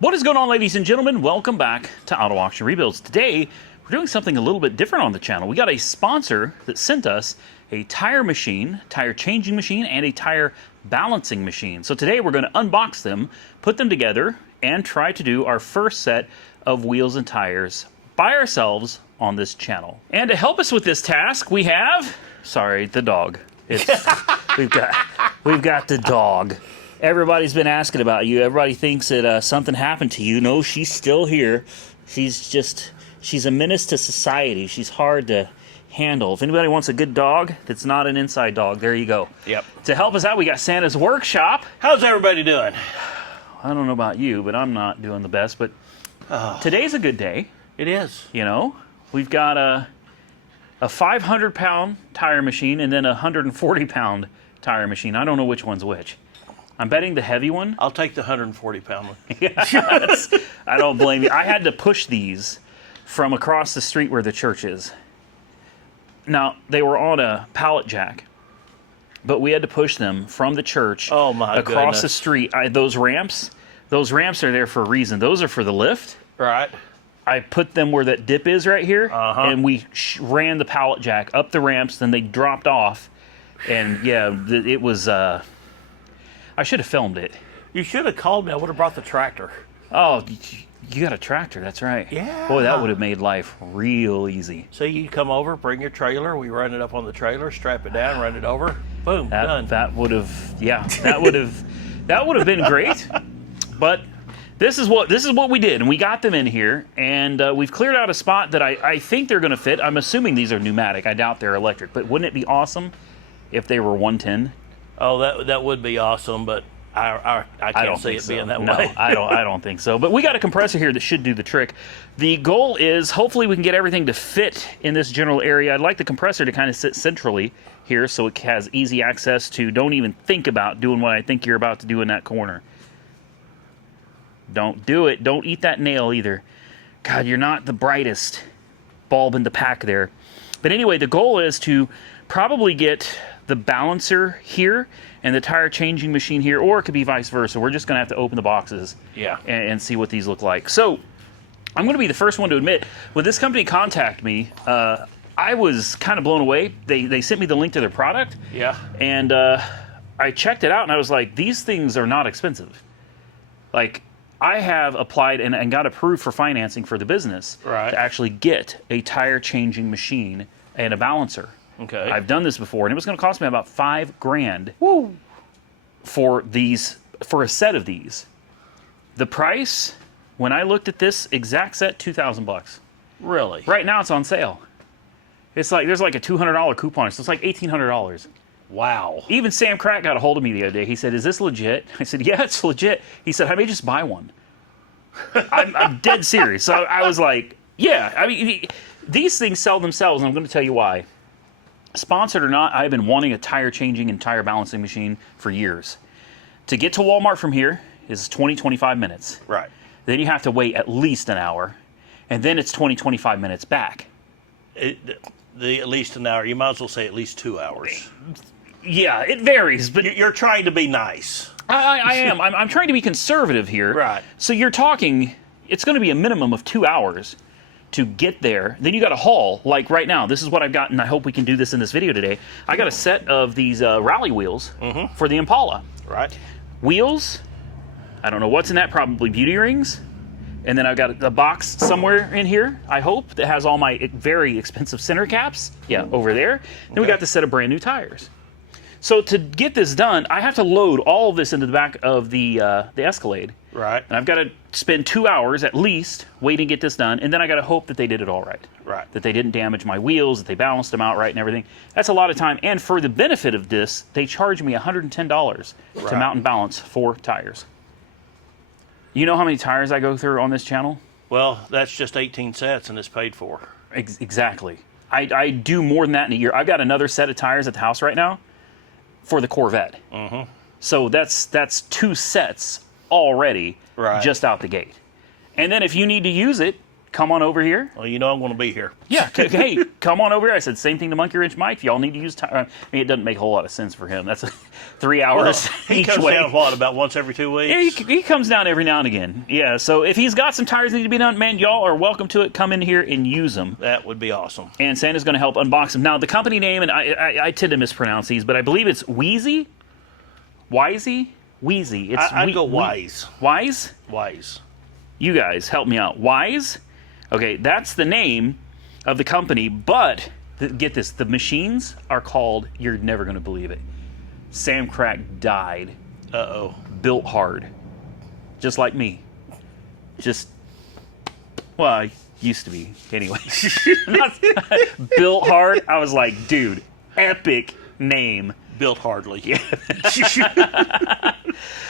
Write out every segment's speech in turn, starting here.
What is going on, ladies and gentlemen? Welcome back to Auto Auction Rebuilds. Today, we're doing something a little bit different on the channel. We got a sponsor that sent us a tire machine, tire changing machine, and a tire balancing machine. So today we're going to unbox them, put them together, and try to do our first set of wheels and tires by ourselves on this channel. And to help us with this task, we have, sorry, the dog. We've got the dog. Everybody's been asking about you. Everybody thinks that something happened to you. No, she's still here. She's a menace to society. She's hard to handle. If anybody wants a good dog that's not an inside dog, there you go. Yep. To help us out, we got Santa's Workshop. How's everybody doing? I don't know about you, but I'm not doing the best. But today's a good day. It is. You know, we've got a 500-pound tire machine and then a 140-pound tire machine. I don't know which one's which. I'm betting the heavy one. I'll take the 140-pound one. I don't blame you. I had to push these from across the street where the church is. Now, they were on a pallet jack, but we had to push them from the church across the street. Those ramps are there for a reason. Those are for the lift. Right. I put them where that dip is right here, and we ran the pallet jack up the ramps, then they dropped off. And, yeah, it was... I should have filmed it. You should have called me. I would have brought the tractor. Oh, you got a tractor. That's right. Yeah. Boy, that would have made life real easy. So you come over, bring your trailer. We run it up on the trailer, strap it down, run it over. Boom, done. That would have, yeah, that would have been great. But this is what we did, and we got them in here, and we've cleared out a spot that I think they're going to fit. I'm assuming these are pneumatic. I doubt they're electric. But wouldn't it be awesome if they were 110? Oh, that would be awesome, but I can't see it being that way. I don't think so. But we got a compressor here that should do the trick. The goal is hopefully we can get everything to fit in this general area. I'd like the compressor to kind of sit centrally here so it has easy access to, don't even think about doing what I think you're about to do in that corner. Don't do it. Don't eat that nail either. God, you're not the brightest bulb in the pack there. But anyway, the goal is to probably get the balancer here and the tire changing machine here, or it could be vice versa. We're just going to have to open the boxes and see what these look like. So I'm going to be the first one to admit, when this company contacted me, I was kind of blown away. They sent me the link to their product. Yeah. And I checked it out, and I was like, these things are not expensive. Like, I have applied and got approved for financing for the business to actually get a tire changing machine and a balancer. Okay. I've done this before, and it was going to cost me about $5,000. Woo! For a set of these. The price, when I looked at this exact set, $2,000. Really? Right now, it's on sale. It's like there's like a $200 coupon, so it's like $1,800. Wow. Even Sam Crack got a hold of me the other day. He said, "Is this legit?" I said, "Yeah, it's legit." He said, "I may just buy one." I'm dead serious. So I was like, "Yeah." I mean, these things sell themselves, and I'm going to tell you why. Sponsored or not, I've been wanting a tire changing and tire balancing machine for years. To get to Walmart from here is 20-25 minutes. Right. Then you have to wait at least an hour, and then it's 20-25 minutes back. At least an hour. You might as well say at least 2 hours. Yeah, it varies, but You're trying to be nice. I am. I'm trying to be conservative here. Right. So you're talking, it's going to be a minimum of 2 hours to get there. Then you got to haul. Like right now, this is what I've got, and I hope we can do this in this video today. I got a set of these rally wheels for the Impala. Right. Wheels, I don't know what's in that, probably beauty rings. And then I've got a box somewhere in here, I hope, that has all my very expensive center caps. Yeah, over there. Then we got the set of brand new tires. So to get this done, I have to load all of this into the back of the Escalade. Right. And I've got to spend 2 hours at least waiting to get this done, and then I got to hope that they did it all right. Right. That they didn't damage my wheels, that they balanced them out right and everything. That's a lot of time. And for the benefit of this, they charge me $110 to mount and balance 4 tires. You know how many tires I go through on this channel? Well, that's just 18 sets, and it's paid for. Exactly. I do more than that in a year. I've got another set of tires at the house right now for the Corvette. So that's 2 sets already just out the gate. And then if you need to use it come on over here. Well, you know I'm going to be here. Yeah, hey, come on over here. I said, same thing to Monkey Wrench Mike. Y'all need to use time. I mean, it doesn't make a whole lot of sense for him. That's 3 hours He each comes way. down, what, about once every 2 weeks? Yeah, he comes down every now and again. Yeah, so if he's got some tires that need to be done, man, y'all are welcome to it. Come in here and use them. That would be awesome. And Santa's going to help unbox them. Now, the company name, and I tend to mispronounce these, but I believe it's Wheezy? Wisey? Wheezy. I'd go Wise. Wise? Wise. You guys, help me out. Wise? Okay, that's the name of the company, but get this, the machines are called, you're never going to believe it, Sam Crack died. Uh-oh. Built hard. Just like me. Just, well, I used to be, anyway. Built hard, I was like, dude, epic name. Built hardly. Yeah.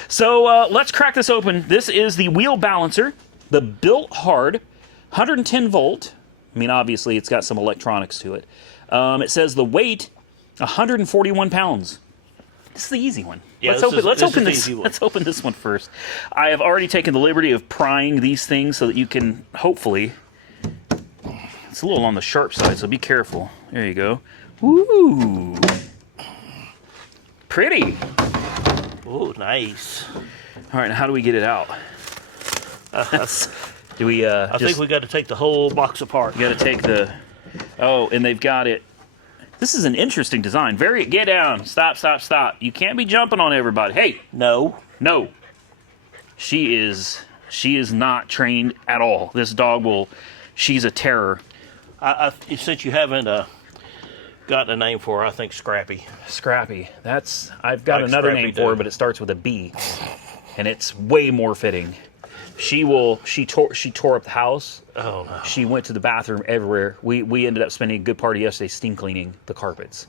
So let's crack this open. This is the wheel balancer, the Built Hard 110 volt. I mean, obviously, it's got some electronics to it. It says the weight, 141 pounds. This is the easy one. Yeah, Let's open this one first. I have already taken the liberty of prying these things so that you can hopefully. It's a little on the sharp side, so be careful. There you go. Ooh, pretty. Oh, nice. All right, now how do we get it out? Do we? I think we got to take the whole box apart. You got to take the. Oh, and they've got it. This is an interesting design. Get down. Stop. You can't be jumping on everybody. Hey. No. She is not trained at all. This dog she's a terror. Since you haven't gotten a name for her, I think Scrappy. Scrappy. I've got Like another Scrappy name for her, but it starts with a B. And it's way more fitting. She tore up the house. Oh no. She went to the bathroom everywhere. We ended up spending a good part of yesterday steam cleaning the carpets.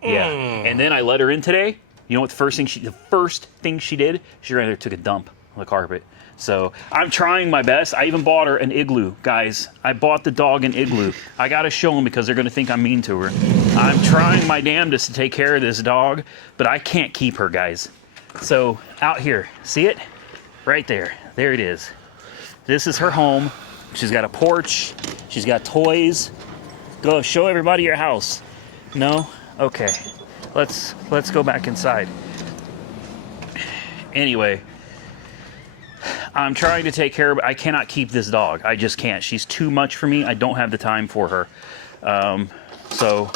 Yeah. And then I let her in today. You know what the first thing she did? She ran there and took a dump on the carpet. So I'm trying my best. I even bought her an igloo, guys. I bought the dog an igloo. I gotta show them because they're gonna think I'm mean to her. I'm trying my damnedest to take care of this dog, but I can't keep her, guys. So out here, see it? Right there. There it is. This is her home. She's got a porch. She's got toys. Go show everybody your house. No? Okay. Let's go back inside. Anyway, I'm trying to take care of, I cannot keep this dog. I just can't. She's too much for me. I don't have the time for her. So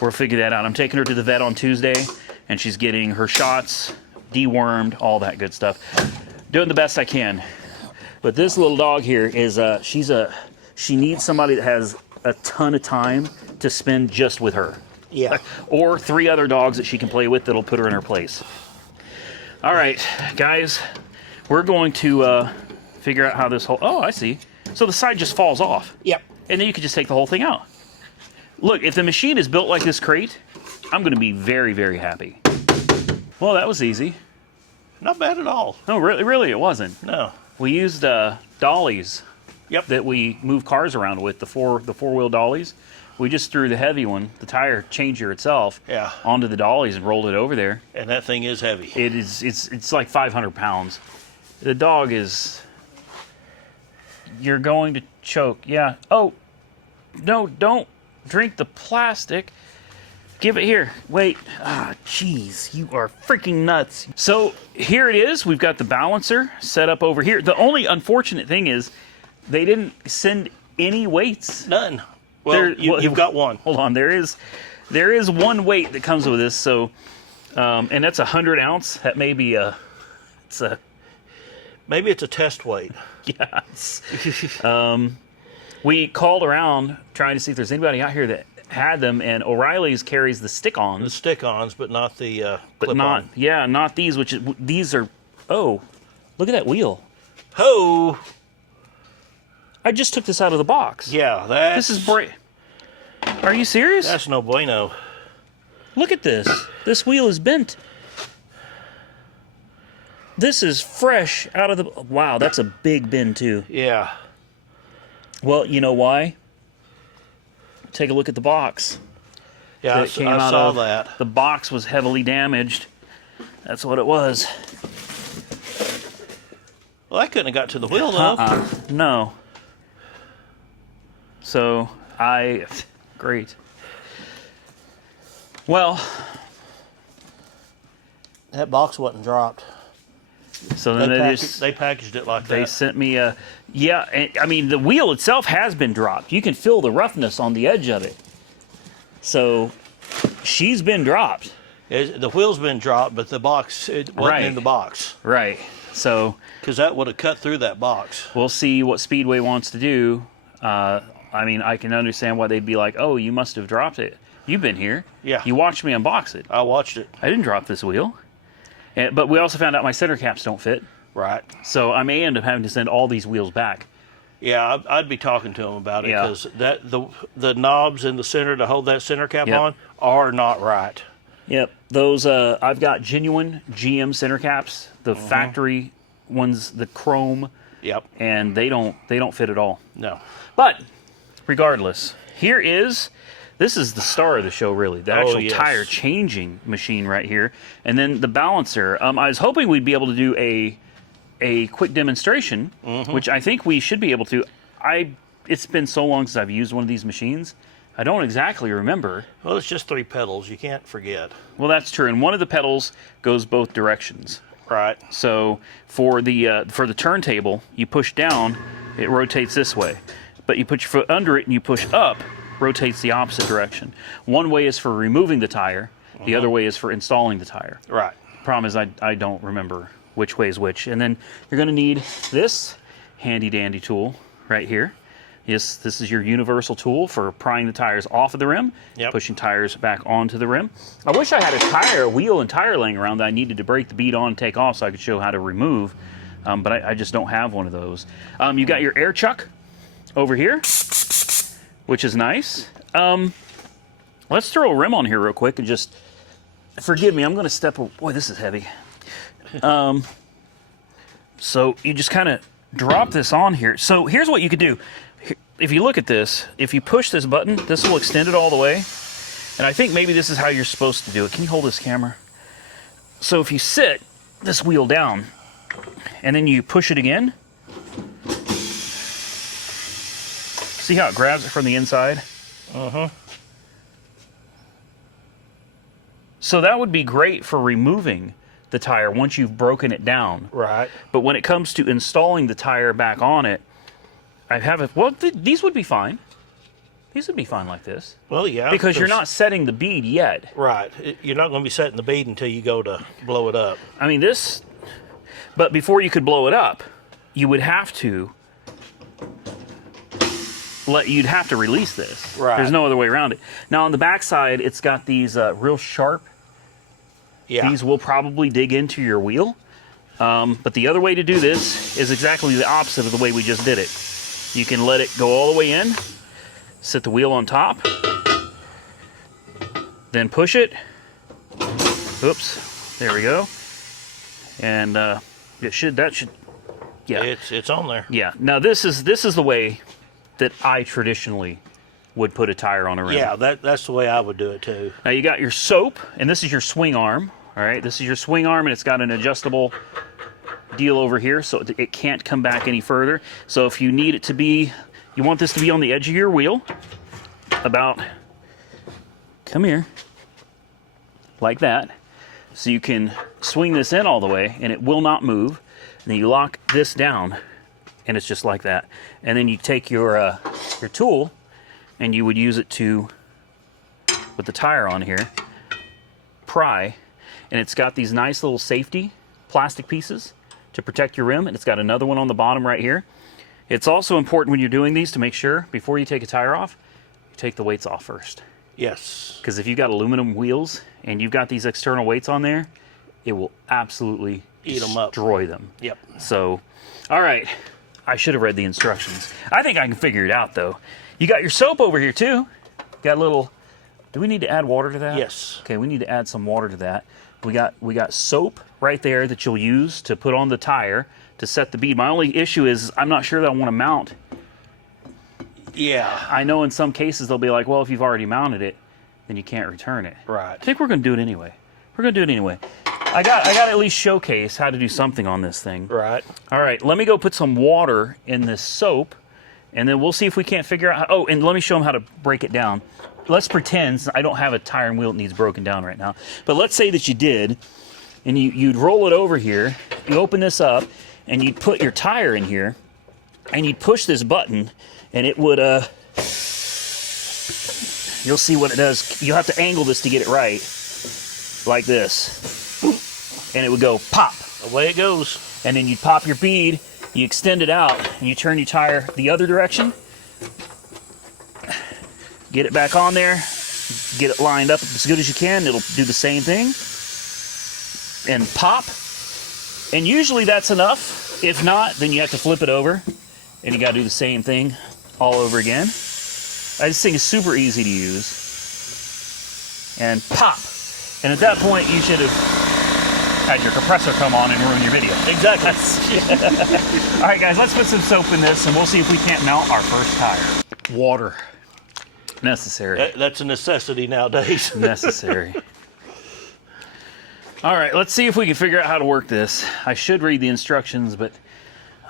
we'll figure that out. I'm taking her to the vet on Tuesday, and she's getting her shots, dewormed, all that good stuff. Doing the best I can. But this little dog here is, she needs somebody that has a ton of time to spend just with her. Yeah. Or 3 other dogs that she can play with that'll put her in her place. All right, guys, we're going to figure out how this whole, oh, I see. So the side just falls off. Yep. And then you can just take the whole thing out. Look, if the machine is built like this crate, I'm going to be very, very happy. Well, that was easy. Not bad at all. No, really, it wasn't. No. We used dollies. Yep. That we move cars around with, the four-wheel dollies. We just threw the heavy one, the tire changer itself, Yeah. onto the dollies and rolled it over there. And that thing is heavy. It's like 500 pounds. The dog is. You're going to choke. Yeah. Oh, no! Don't drink the plastic. Give it here. Wait. Ah, jeez. You are freaking nuts. So here it is. We've got the balancer set up over here. The only unfortunate thing is they didn't send any weights. None. Well, you've got one. Hold on. There is one weight that comes with this. So, and that's 100 ounce. That may be Maybe it's a test weight. Yes. We called around trying to see if there's anybody out here that had them, and O'Reilly's carries the stick-ons. The stick-ons, but not the but not, clip-on. yeah, not these. These are. Oh, look at that wheel. Ho! I just took this out of the box. Yeah, This is great. Are you serious? That's no bueno. Look at this. This wheel is bent. This is fresh out of the. Wow, that's a big bend too. Yeah. Well, you know why? Take a look at the box. Yeah, I saw of. that. The box was heavily damaged. That's what it was. Well, I couldn't have got to the wheel, though. No. So great. Well, that box wasn't dropped. so then They packaged it like that. they sent me a, yeah, and, I mean, the wheel itself has been dropped. You can feel the roughness on the edge of it. So she's been dropped. The wheel's been dropped, but the box, it wasn't Right. in the box. Right. So Because that would have cut through that box. we'll see what Speedway wants to do. I mean, I can understand why they'd be like, oh, you must have dropped it. You've been here. Yeah. You watched me unbox it. I watched it. I didn't drop this wheel. But we also found out my center caps don't fit. Right. So I may end up having to send all these wheels back. Yeah, I'd be talking to them about it Yeah. because the knobs in the center to hold that center cap Yep. on are not right. Yep. Those, I've got genuine GM center caps, the factory ones, the chrome, Yep. and they don't fit at all. No. But regardless, this is the star of the show, really. The actual yes. tire changing machine right here. And then the balancer. I was hoping we'd be able to do a quick demonstration, which I think we should be able to. It's been so long since I've used one of these machines. I don't exactly remember. Well, it's just 3 pedals. You can't forget. Well, that's true. And one of the pedals goes both directions. Right. So for the turntable, you push down, it rotates this way. But you put your foot under it and you push up, rotates the opposite direction. One way is for removing the tire. The other way is for installing the tire. Right. Problem is I don't remember which way is which. And then you're going to need this handy dandy tool right here. Yes, this is your universal tool for prying the tires off of the rim, Yep. pushing tires back onto the rim. I wish I had a wheel and tire laying around that I needed to break the bead on and take off so I could show how to remove, but I just don't have one of those. You got your air chuck over here, which is nice. Let's throw a rim on here real quick and just, forgive me, I'm going to step, boy, this is heavy. So you just kind of drop this on here. So here's what you could do. If you look at this, if you push this button, this will extend it all the way. And I think maybe this is how you're supposed to do it. Can you hold this camera? So if you sit this wheel down and then you push it again, see how it grabs it from the inside? So that would be great for removing the tire once you've broken it down. Right. But when it comes to installing the tire back on it, I have it. Well, these would be fine. These would be fine like this. Well, yeah. Because you're not setting the bead yet. Right. You're not going to be setting the bead until you go to blow it up. I mean, but before you could blow it up, you would have to you'd have to release this. Right. There's no other way around it. Now on the back side, it's got these real sharp. Yeah. These will probably dig into your wheel. But the other way to do this is exactly the opposite of the way we just did it. You can let it go all the way in, set the wheel on top, then push it. Oops, there we go. And yeah. It's on there. Yeah. Now this is the way that I traditionally would put a tire on a rim. Yeah, that's the way I would do it too. Now you got your soap, and this is your swing arm. All right, this is your swing arm, and it's got an adjustable deal over here, so it can't come back any further. So if you need it to be, you want this to be on the edge of your wheel, come here, like that. So you can swing this in all the way, and it will not move. And then you lock this down, and it's just like that. And then you take your tool, and you would use it to, with the tire on here, pry. And it's got these nice little safety plastic pieces to protect your rim, and it's got another one on the bottom right here. It's also important when you're doing these to make sure, before you take a tire off, you take the weights off first. Yes. Because if you've got aluminum wheels and you've got these external weights on there, it will absolutely Eat 'em up. destroy them. Yep. So, all right. I should have read the instructions. I think I can figure it out, though. You got your soap over here, too. Got a little... Do we need to add water to that? Yes. Okay, we need to add some water to that. We got soap right there that you'll use to put on the tire to set the bead. My only issue is I'm not sure that I want to mount. Yeah. I know in some cases they'll be like, well, if you've already mounted it, then you can't return it. Right. I think we're going to do it anyway. We're going to do it anyway. I got to at least showcase how to do something on this thing. Right. All right, let me go put some water in this soap, And then we'll see if we can't figure out, oh, and let me show them how to break it down. Let's pretend, I don't have a tire and wheel that needs broken down right now, but let's say that you did, and you'd roll it over here, you open this up, and you'd put your tire in here, and you'd push this button, and it would, you'll see what it does. You'll have to angle this to get it right, like this, and it would go pop. Away it goes. And then you'd pop your bead, you extend it out, and you turn your tire the other direction. Get it back on there, get it lined up as good as you can. It'll do the same thing. And pop. And usually that's enough. If not, then you have to flip it over, and you got to do the same thing all over again. This thing is super easy to use. And pop. And at that point, you should have had your compressor come on and ruin your video. Exactly. All right, guys, let's put some soap in this, and we'll see if we can't mount our first tire. Water. Necessary. That's a necessity nowadays. Necessary. All right, let's see if we can figure out how to work this. I should read the instructions, but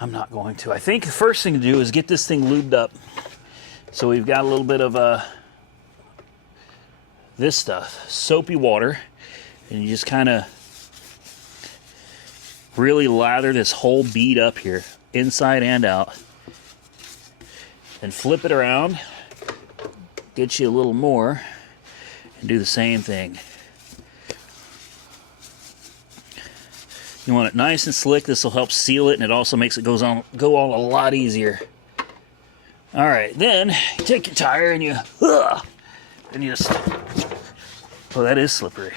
I'm not going to. I think the first thing to do is get this thing lubed up. So we've got a little bit of this stuff, soapy water, and you just kind of really lather this whole bead up here, inside and out, and flip it around, get you a little more, and do the same thing. You want it nice and slick. This will help seal it, and it also makes it go on a lot easier. All right, then you take your tire and you just, oh, that is slippery.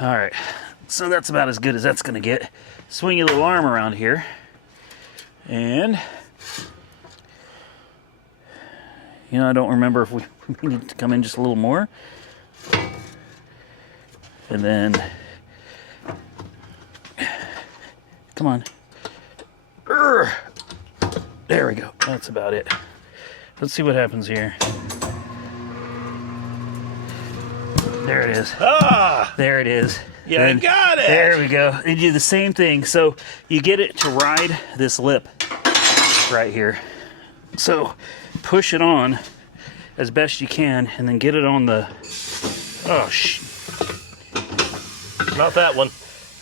All right, so that's about as good as that's gonna get. Swing your little arm around here, and I don't remember if we need to come in just a little more. And then, come on. There we go, that's about it. Let's see what happens here. There it is. Ah! There it is. Yeah, And got it! There we go. You do the same thing. So you get it to ride this lip right here. So push it on as best you can, and then get it on the, oh, Not that one.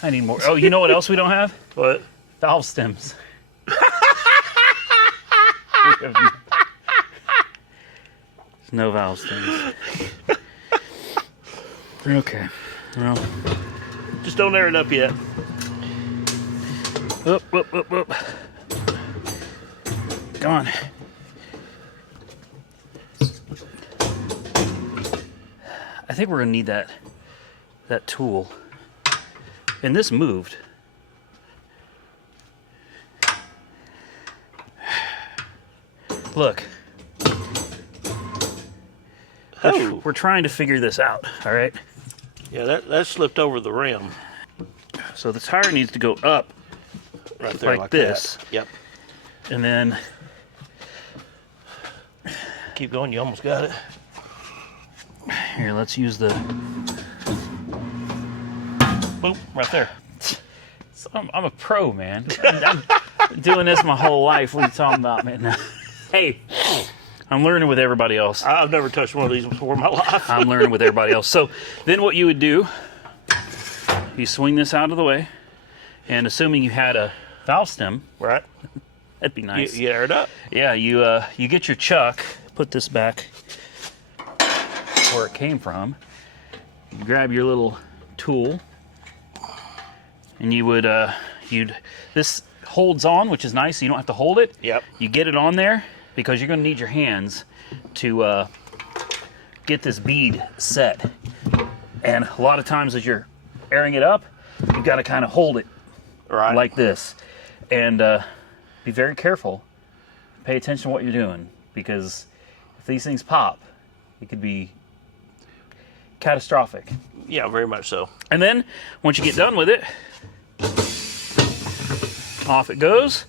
I need more. Oh, you know what else we don't have? What? Valve stems. There's no valve stems. Okay. Well, Just don't air it up yet. whoop, whoop, whoop, whoop. Come on. I think we're gonna need that tool. And this moved. Look. Oh. We're trying to figure this out, all right? Yeah, that slipped over the rim. So the tire needs to go up Right there, like this. That. Yep. And then Keep going, you almost got it. here, let's use the, Boom, right there. so I'm a pro, man. I'm doing this my whole life. What are you talking about, man? Hey, I'm learning with everybody else. I've never touched one of these before in my life. I'm learning with everybody else. So then what you would do, you swing this out of the way, and assuming you had a valve stem, Right. that'd be nice. You air it up. Yeah, you get your chuck, put this back where it came from, you grab your little tool, and you would, this holds on, which is nice, so you don't have to hold it. Yep. You get it on there, because you're gonna need your hands to get this bead set. And a lot of times as you're airing it up, you've gotta kind of hold it Right. like this. And be very careful. Pay attention to what you're doing, because if these things pop, it could be catastrophic. Yeah, very much so. And then once you get done with it, off it goes.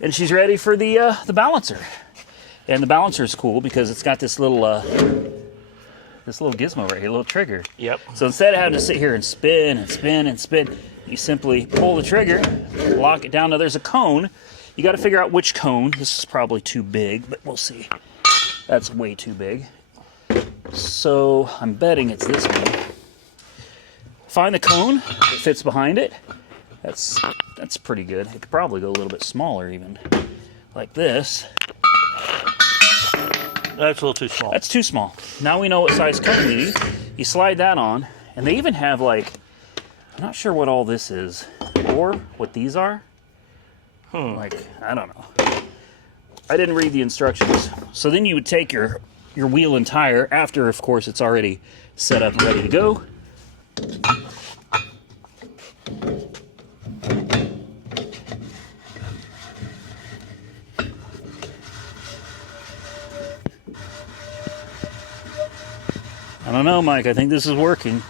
And she's ready for the balancer. And the balancer is cool because it's got this little this little gizmo right here, little trigger. Yep. So instead of having to sit here and spin and spin and spin, you simply pull the trigger, lock it down. Now there's a cone. You got to figure out which cone. This is probably too big, but we'll see. That's way too big. So I'm betting it's this one. Find the cone that fits behind it. That's pretty good. It could probably go a little bit smaller even. Like this. That's a little too small. That's too small. Now we know what size cone we need. You slide that on, and they even have like, I'm not sure what all this is, or what these are. Like, I don't know. I didn't read the instructions. So then you would take your wheel and tire, after, of course, it's already set up and ready to go. I don't know, Mike. I think this is working.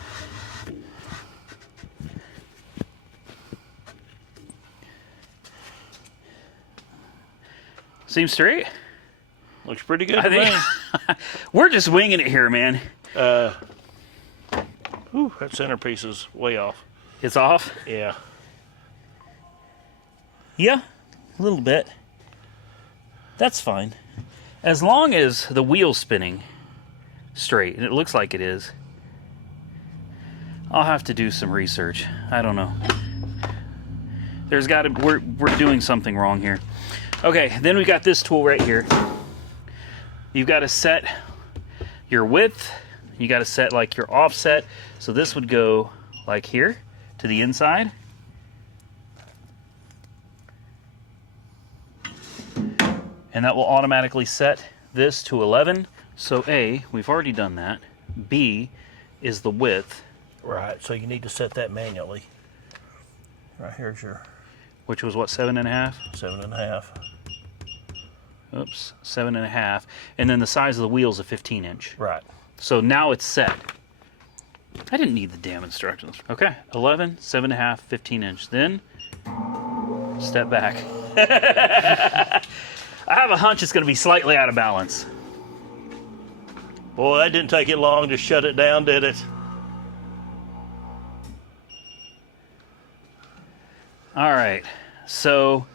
Seems straight. Looks pretty good I to me. think we're just winging it here, man. Ooh, that centerpiece is way off. It's off? Yeah. Yeah, a little bit. That's fine. As long as the wheel's spinning straight, and it looks like it is. I'll have to do some research. I don't know. There's got to, we're doing something wrong here. Okay, then we got this tool right here. You've got to set your width. You got to set like your offset. So this would go like here to the inside. And that will automatically set this to 11. So A, we've already done that. B is the width. Right, so you need to set that manually. Right, here's your... Which was what, 7.5? 7.5. Oops, 7.5. And then the size of the wheel's a 15-inch. Right. So now it's set. I didn't need the damn instructions. Okay, 11, 7.5, 15-inch. Then, step back. I have a hunch it's going to be slightly out of balance. Boy, that didn't take it long to shut it down, did it? All right, so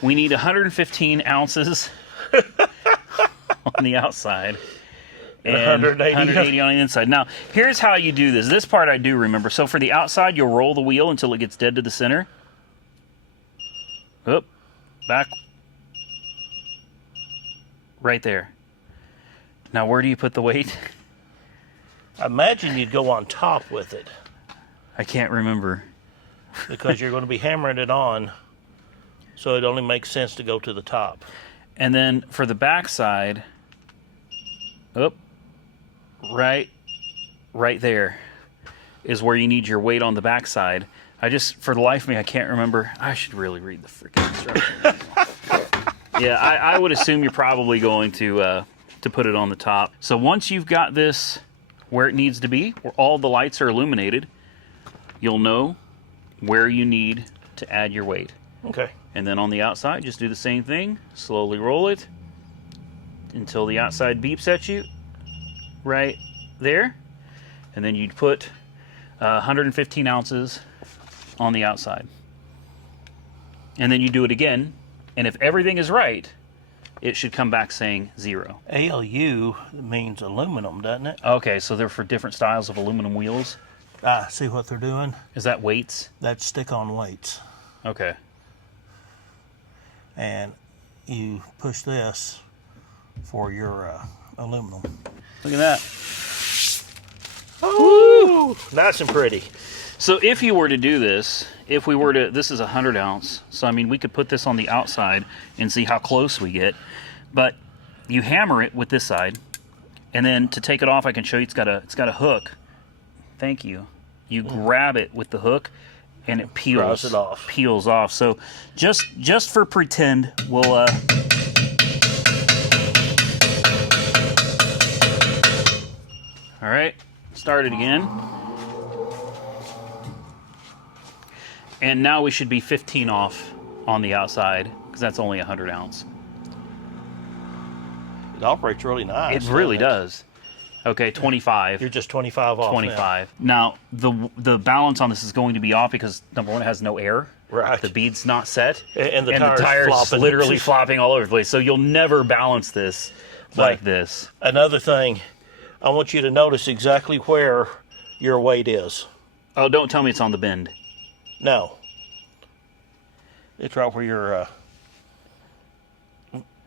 we need 115 ounces on the outside and 180 on the inside. Now, here's how you do this. This part I do remember. So for the outside, you'll roll the wheel until it gets dead to the center. Oop, back. Right there. Now, where do you put the weight? I imagine you'd go on top with it. I can't remember. Because you're going to be hammering it on, so it only makes sense to go to the top. And then for the back side, right there is where you need your weight on the back side. For the life of me, I can't remember. I should really read the freaking instructions. Yeah, I would assume you're probably going to put it on the top. So once you've got this where it needs to be, where all the lights are illuminated, you'll know where you need to add your weight. Okay. And then on the outside, just do the same thing. Slowly roll it until the outside beeps at you right there. And then you'd put 115 ounces on the outside. And then you do it again. And if everything is right, it should come back saying 0. ALU means aluminum, doesn't it? Okay, so they're for different styles of aluminum wheels. Ah, see what they're doing? Is that weights? That's stick-on weights. Okay. And you push this for your aluminum. Look at that. Oh, nice and pretty. So if you were to do this, this is 100 ounce. So I mean, we could put this on the outside and see how close we get. But you hammer it with this side, and then to take it off, I can show you. It's got a hook. Thank you. You grab it with the hook, and it peels. Draws it off. Peels off. So just for pretend, we'll. All right, start it again. And now we should be 15 off on the outside because that's only 100 ounce. It operates really nice. It really does. Okay, 25. You're just 25 off. 25. Now, the balance on this is going to be off because number one, it has no air. Right. The bead's not set. And the tire's flopping. literally flopping all over the place. So you'll never balance this like this. Another thing, I want you to notice exactly where your weight is. Oh, don't tell me it's on the bend. No. It's right where your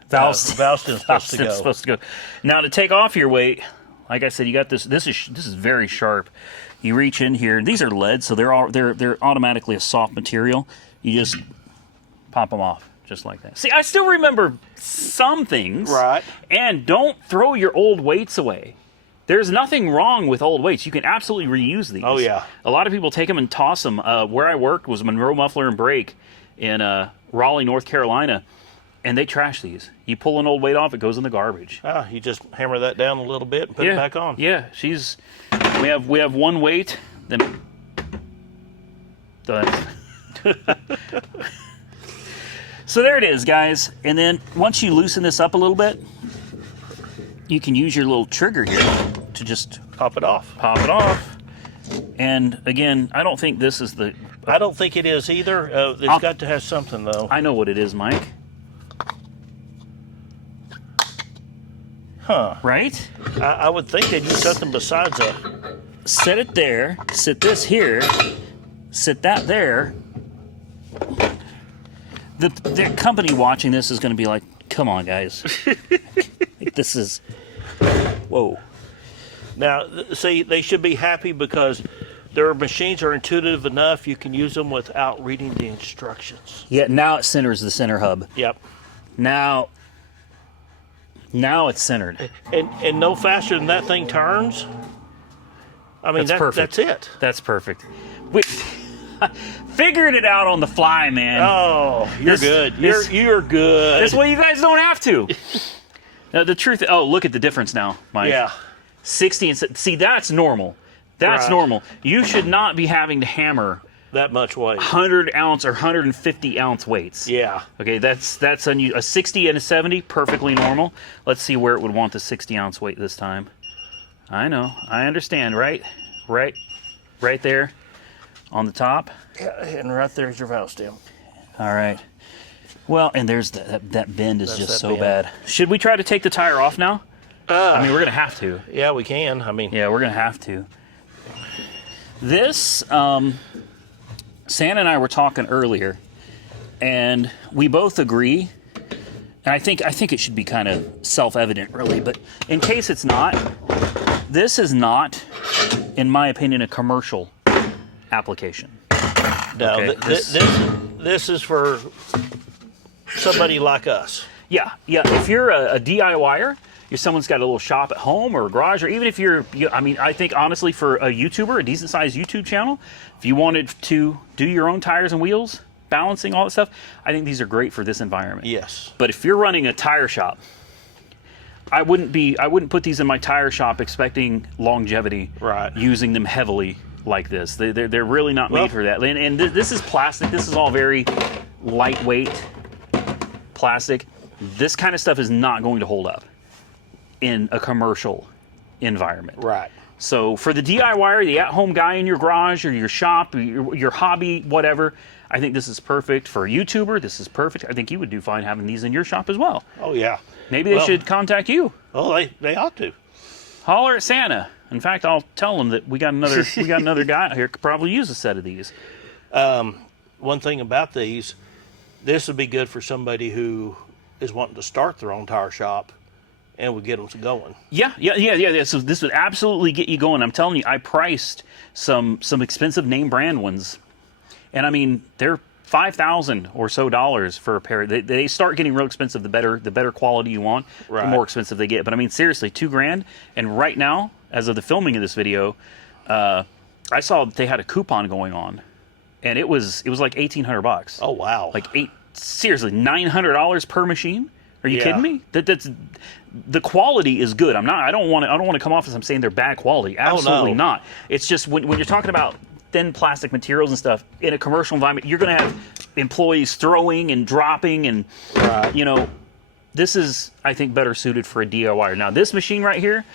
Valston's supposed to go. Now, to take off your weight, like I said, you got this. This is very sharp. You reach in here. These are lead, so they're automatically a soft material. You just pop them off just like that. See, I still remember some things. Right. And don't throw your old weights away. There's nothing wrong with old weights. You can absolutely reuse these. Oh, yeah. A lot of people take them and toss them. Where I worked was Monroe Muffler and Brake in Raleigh, North Carolina, and they trash these. You pull an old weight off, it goes in the garbage. You just hammer that down a little bit and put it back on. Yeah, we have one weight, then so there it is, guys. And then once you loosen this up a little bit, you can use your little trigger here to just pop it off. And again, I don't think this is the... I don't think it is either. It's got to have something, though. I know what it is, Mike. Huh. Right? I would think they'd use something besides a... Set it there. Sit this here. Sit that there. The company watching this is going to be like, come on, guys. This is... Whoa. Now, see, they should be happy because their machines are intuitive enough you can use them without reading the instructions. Yeah, now it centers the center hub. Yep. Now it's centered. And no faster than that thing turns. I mean, that's perfect. That's it. That's perfect. We figured it out on the fly, man. Oh, you're good. You're good. That's why you guys don't have to. Now, the truth. Oh, look at the difference now, Mike. Yeah. 60 and see, that's normal. That's right. normal. You should not be having to hammer that much weight. 100 ounce or 150 ounce weights. Yeah. Okay, that's a 60 and a 70, perfectly normal. Let's see where it would want the 60 ounce weight this time. I know. I understand, right? Right there on the top. Yeah, and right there's your valve stem. All right. Well, and there's that bend is just so bend. bad. Should we try to take the tire off now? I mean, we're going to have to. Yeah, we can. I mean... Yeah, we're going to have to. This, Santa and I were talking earlier, and we both agree, and I think it should be kind of self-evident, really, but in case it's not, this is not, in my opinion, a commercial application. No, Okay, this is for somebody like us. Yeah. If you're a DIYer, if someone's got a little shop at home or a garage, or even if I think honestly for a YouTuber, a decent sized YouTube channel, if you wanted to do your own tires and wheels, balancing, all that stuff, I think these are great for this environment. Yes. But if you're running a tire shop, I wouldn't put these in my tire shop expecting longevity. Right. Using them heavily like this. They're really not made for that. And this is plastic. This is all very lightweight plastic. This kind of stuff is not going to hold up in a commercial environment. Right. So for the DIYer, the at-home guy in your garage or your shop, or your hobby, whatever, I think this is perfect. For a YouTuber, this is perfect. I think you would do fine having these in your shop as well. Oh, yeah. Maybe they should contact you. Oh, they ought to. Holler at Santa. In fact, I'll tell them that we got another guy out here could probably use a set of these. One thing about these, this would be good for somebody who is wanting to start their own tire shop, and would get them going. Yeah. So this would absolutely get you going. I'm telling you, I priced some expensive name brand ones, and I mean they're $5,000 or so for a pair. They start getting real expensive. The better quality you want, right, the more expensive they get. But I mean seriously, $2,000. And right now, as of the filming of this video, I saw they had a coupon going on, and it was like $1,800. Oh wow! Like seriously, $900 per machine. Are you kidding me? That's the quality is good. I don't want to come off as I'm saying they're bad quality. Absolutely not. It's just when you're talking about thin plastic materials and stuff in a commercial environment, you're going to have employees throwing and dropping, and right, this is, I think, better suited for a DIYer. Now this machine right here,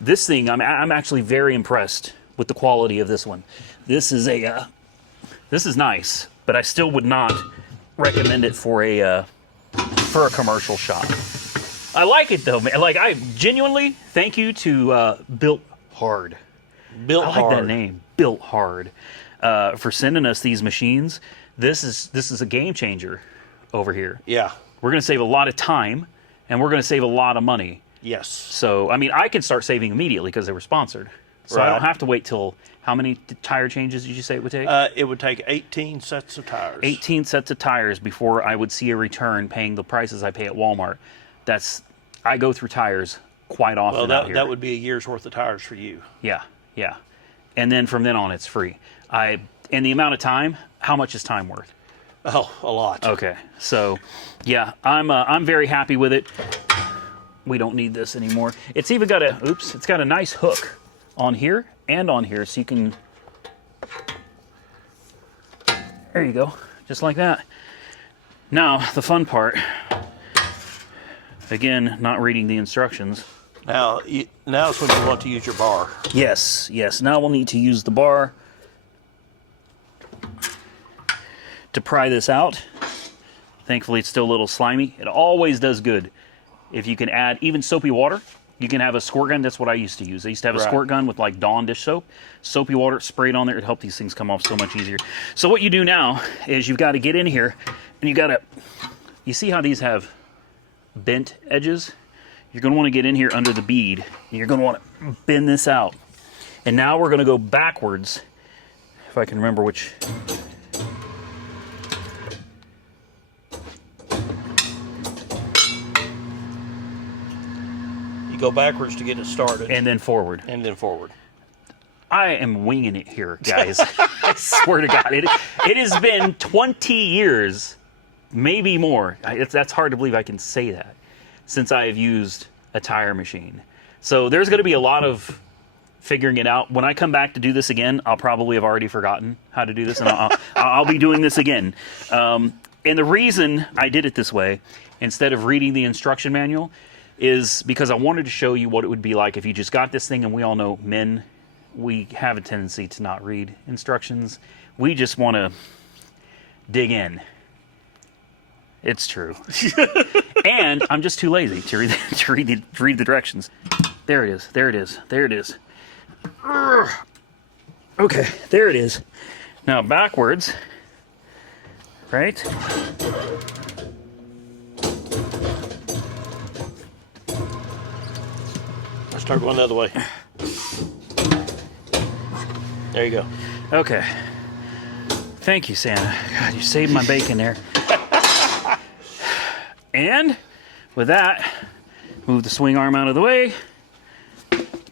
This thing, I'm actually very impressed with the quality of this one. This is this is nice, but I still would not recommend it for a commercial shop. I like it though, man. Like, I genuinely thank you to Bilt Hard. Built I like hard. that name, Bilt Hard, for sending us these machines. This is a game changer over here. Yeah. We're going to save a lot of time, and we're going to save a lot of money. Yes. So, I mean, I can start saving immediately because they were sponsored. So I Right. don't have to wait till, how many tire changes did you say it would take? It would take 18 sets of tires. 18 sets of tires before I would see a return paying the prices I pay at Walmart. I go through tires quite often Well, out here. that would be a year's worth of tires for you. Yeah, yeah. And then from then on, it's free. And the amount of time, how much is time worth? Oh, a lot. Okay, so yeah, I'm very happy with it. We don't need this anymore. It's even got it's got a nice hook on here and on here, so you can, there you go, just like that. Now, the fun part, again, not reading the instructions. Now it's when you want to use your bar. Yes, now we'll need to use the bar to pry this out. Thankfully, it's still a little slimy. It always does good if you can add even soapy water. You can have a squirt gun. That's what I used to use. I used to have a Right. squirt gun with like Dawn dish soap, soapy water, spray it on there. It helped these things come off so much easier. So what you do now is you've got to get in here and you see how these have bent edges? You're going to want to get in here under the bead, and you're going to want to bend this out. And now we're going to go backwards, if I can remember which. You go backwards to get it started. And then forward. And then forward. I am winging it here, guys. I swear to God. It has been 20 years, maybe more. That's hard to believe I can say that, since I have used a tire machine. So there's going to be a lot of figuring it out. When I come back to do this again, I'll probably have already forgotten how to do this, and I'll be doing this again. And the reason I did it this way, instead of reading the instruction manual, is because I wanted to show you what it would be like if you just got this thing. And we all know men, we have a tendency to not read instructions. We just want to dig in. It's true. And I'm just too lazy to read the directions. There it is. There it is. There it is. Okay, there it is. Now backwards, right? Start going the other way. There you go. Okay. Thank you, Santa. God, you saved my bacon there. And with that, move the swing arm out of the way.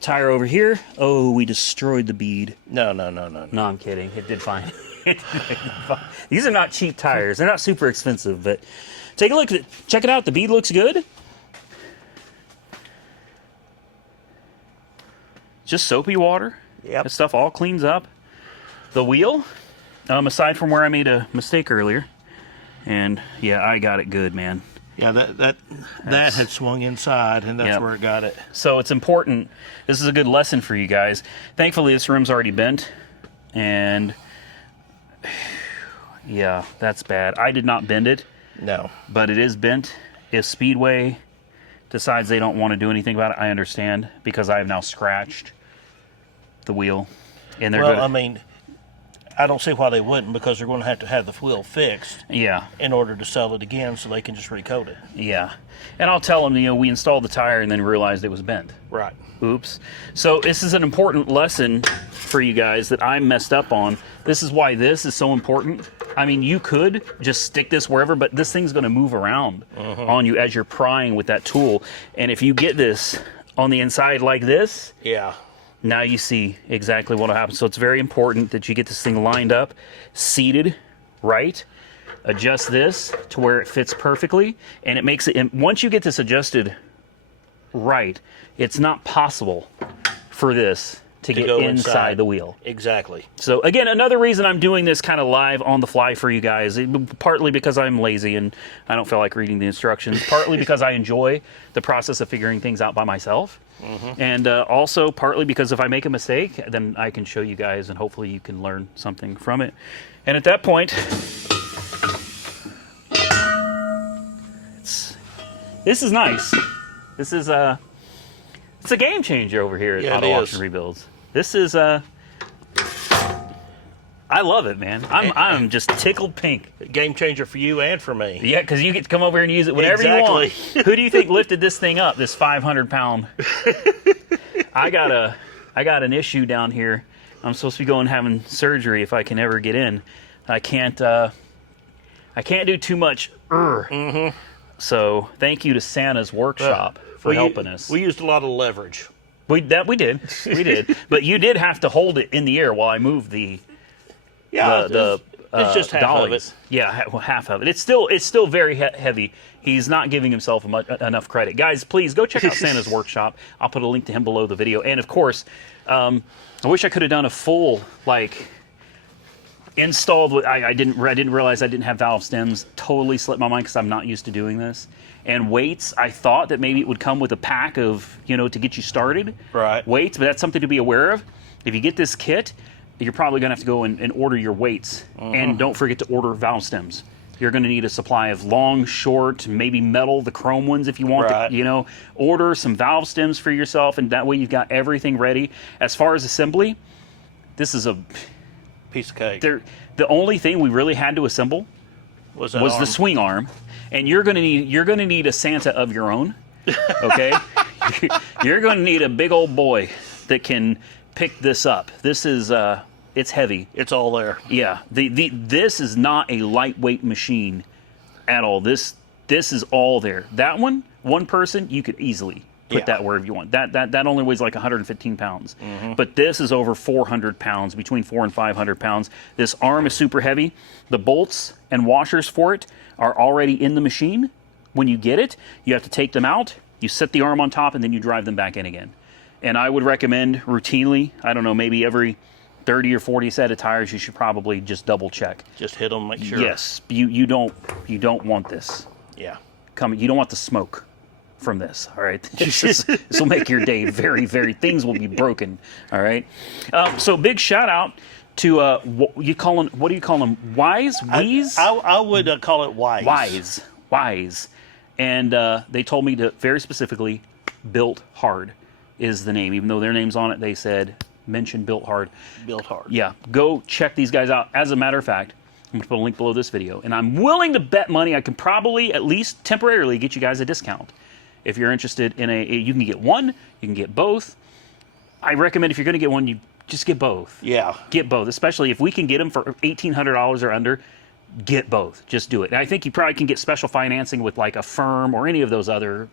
Tire over here. Oh, we destroyed the bead. No. No, I'm kidding. It did fine. These are not cheap tires. They're not super expensive, but take a look at it. Check it out. The bead looks good. Just soapy water. Yep. This stuff all cleans up. The wheel, aside from where I made a mistake earlier, and yeah, I got it good, man. Yeah, that had swung inside, and that's Yep. where it got it. So it's important. This is a good lesson for you guys. Thankfully, this rim's already bent, and yeah, that's bad. I did not bend it, No. but it is bent. If Speedway decides they don't want to do anything about it, I understand, because I have now scratched the wheel, and they're Well, gonna, I mean, I don't see why they wouldn't, because they're going to have the wheel fixed yeah. in order to sell it again, so they can just recoat it. Yeah, and I'll tell them, we installed the tire and then realized it was bent. Right. Oops. So this is an important lesson for you guys that I messed up on. This is why this is so important. I mean, you could just stick this wherever, but this thing's going to move around on you as you're prying with that tool. And if you get this on the inside like this, Yeah. now you see exactly what will happen. So it's very important that you get this thing lined up, seated right. Adjust this to where it fits perfectly, and it makes it. And once you get this adjusted right, it's not possible for this to get go inside the wheel. Exactly. So again, another reason I'm doing this kind of live on the fly for you guys, partly because I'm lazy and I don't feel like reading the instructions, partly because I enjoy the process of figuring things out by myself, and also partly because if I make a mistake, then I can show you guys and hopefully you can learn something from it. And at that point, this is nice. This is it's a game changer over here at Auto Auction Rebuilds. This is I love it, man. I'm just tickled pink. Game changer for you and for me. Yeah, because you get to come over here and use it whenever you want. Who do you think lifted this thing up? This 500-pound. I got an issue down here. I'm supposed to be going having surgery if I can ever get in. I can't do too much. So thank you to Santa's workshop for helping us. We used a lot of leverage. We did. But you did have to hold it in the air while I moved the it's just half dollies. of it. Yeah, well, half of it. It's still very heavy. He's not giving himself enough credit. Guys, please go check out Santa's workshop. I'll put a link to him below the video. And of course, I wish I could have done a full installed. I didn't realize I didn't have valve stems. Totally slipped my mind because I'm not used to doing this. And weights, I thought that maybe it would come with a pack of, to get you started. Right. Weights, but that's something to be aware of. If you get this kit, you're probably going to have to go and order your weights. And don't forget to order valve stems. You're going to need a supply of long, short, maybe metal, the chrome ones if you want. Right. Order some valve stems for yourself, and that way you've got everything ready. As far as assembly, this is a piece of cake. The only thing we really had to assemble was the swing arm. And you're going to need a Santa of your own, okay? You're going to need a big old boy that can pick this up. This is it's heavy. It's all there. Yeah. This is not a lightweight machine at all. This is all there. That one person, you could easily put that wherever you want. That only weighs like 115 pounds. But this is over 400 pounds, between 400 and 500 pounds. This arm is super heavy. The bolts and washers for it are already in the machine. When you get it, you have to take them out, you set the arm on top, and then you drive them back in again. And I would recommend routinely, I don't know, maybe every 30 or 40 set of tires, you should probably just double check. Just hit them, make sure. Yes, you don't want this. Yeah. You don't want the smoke from this, all right? This will make your day very, very, things will be broken, all right? So big shout out to, what do you call them? Wise? Weeze? I would call it Wise. Wise. And they told me to, very specifically, Bilt Hard is the name. Even though their name's on it, they said, mention Bilt Hard. Bilt Hard. Yeah, go check these guys out. As a matter of fact, I'm going to put a link below this video. And I'm willing to bet money I can probably, at least temporarily, get you guys a discount. If you're interested in you can get one, you can get both. I recommend if you're going to get one, you just get both. Yeah. Get both, especially if we can get them for $1,800 or under, get both. Just do it. And I think you probably can get special financing with like a firm or any of those other,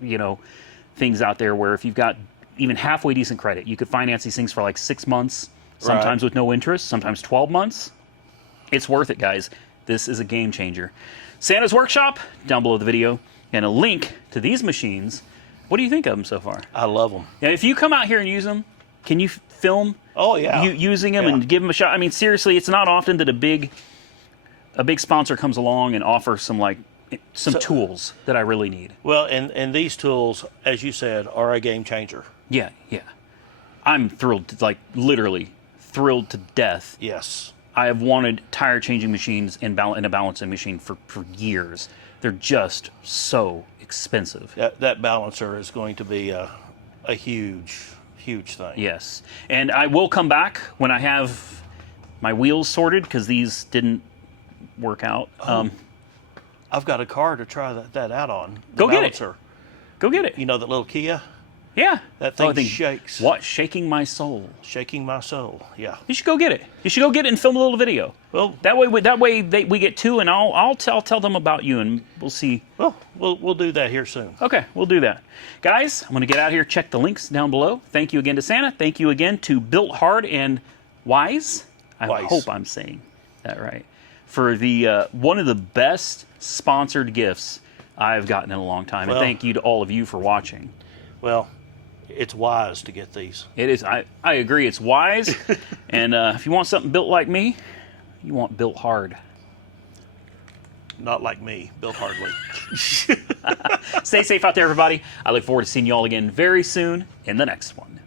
things out there where if you've got even halfway decent credit, you could finance these things for like 6 months, sometimes with no interest, sometimes 12 months. It's worth it, guys. This is a game changer. Santa's Workshop, down below the video, and a link to these machines. What do you think of them so far? I love them. Now, if you come out here and use them, can you film you using them and give them a shot? I mean, seriously, it's not often that a big sponsor comes along and offers some tools that I really need. Well, and these tools, as you said, are a game changer. Yeah. I'm thrilled, literally thrilled to death. Yes. I have wanted tire changing machines in a balancing machine for years. They're just so expensive. That balancer is going to be a huge thing. Yes. And I will come back when I have my wheels sorted because these didn't work out. I've got a car to try that out on. Go get it. Go get it. You know that little Kia? Yeah. That thing shakes. What? Shaking my soul. Shaking my soul. Yeah. You should go get it. You should go get it and film a little video. Well, that way we get two, and I'll tell them about you, and we'll see. Well, we'll do that here soon. Okay, we'll do that, guys. I'm going to get out of here. Check the links down below. Thank you again to Santa. Thank you again to Bilt Hard and Wise. I hope I'm saying that right. For the one of the best sponsored gifts I've gotten in a long time, and thank you to all of you for watching. Well, it's wise to get these. It is. I agree. It's wise. And if you want something built like me, you want built hard. Not like me, built hardly. Stay safe out there, everybody. I look forward to seeing you all again very soon in the next one.